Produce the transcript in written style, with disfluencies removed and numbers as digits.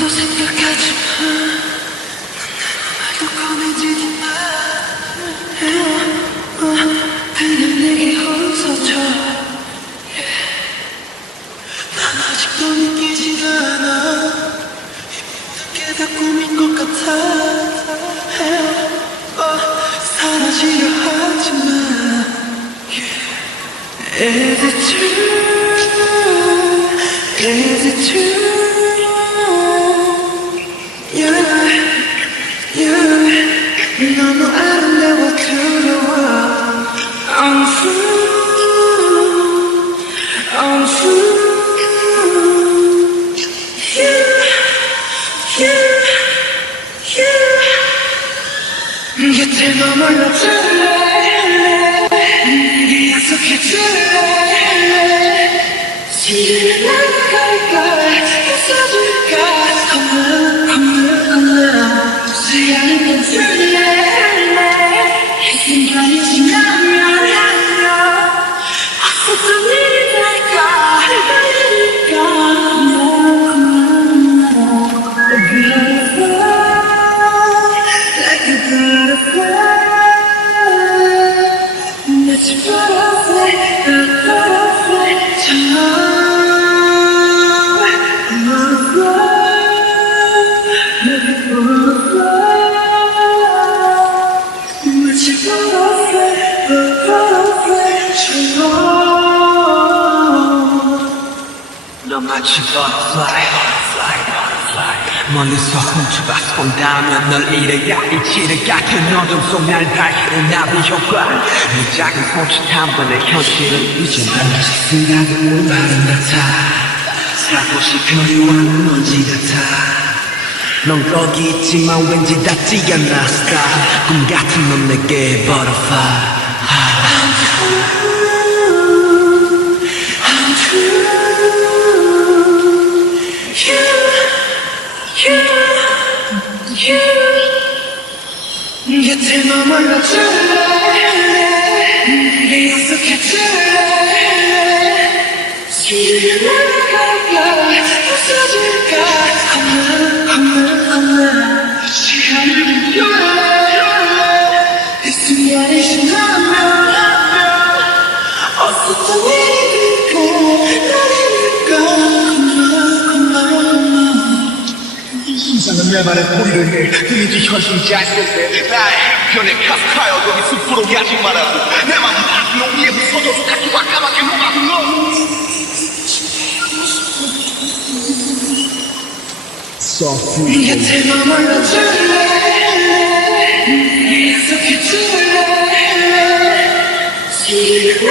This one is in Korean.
아무것도 생각하지 마. 말도 꺼내지도 마. 그냥 내게 웃어줘. 난 아직도 믿기지가 않아. 이 모든 게 다 꿈인 것 같아. 사라지려 하지 마. Is it true? Is it true? 너무 아름다워 두려워. I'm true, I'm true. 곁에 머물러 줄래. 내게 약속해줄래. 지금 나갈까 웃어줄까. 험물험물 수양이 멈출래. 이 순간이 지나면 어떤 일이 될까. Like a butterfly. Let's butterfly, butterfly. 너 마치 butterfly, butterfly, butterfly. 멀리서 훔쳐봤어 본다면 널 잃어야 일치를 같은 어둠 속 날 밝히는 나비 효과. 이 작은 손짓 한 번에 현실을 잊은 다시 생각은 아름답다. 살포시 그리워하는 먼지 같아. 넌 거기 있지만 왠지 닿지 않아. 스타 꿈 같은 넌 내게 butterfly. 곁에 머물러 줄래. 내게 약속해줄래. 지금 나갈까 웃어줄까. 험물험물 시간을 이 순간이 지나면 어떤 일이 될까. 이상한 내 말에 소리를 내. 이미지 현실이지 않을 때 나의 편에 카스카여 여기 숲으로 가지 말아도 내 맘은 너 위에 부서져서 다시 와까맣게 녹아도 너 곁에 머물러 줄래. 약속해줄래. 지금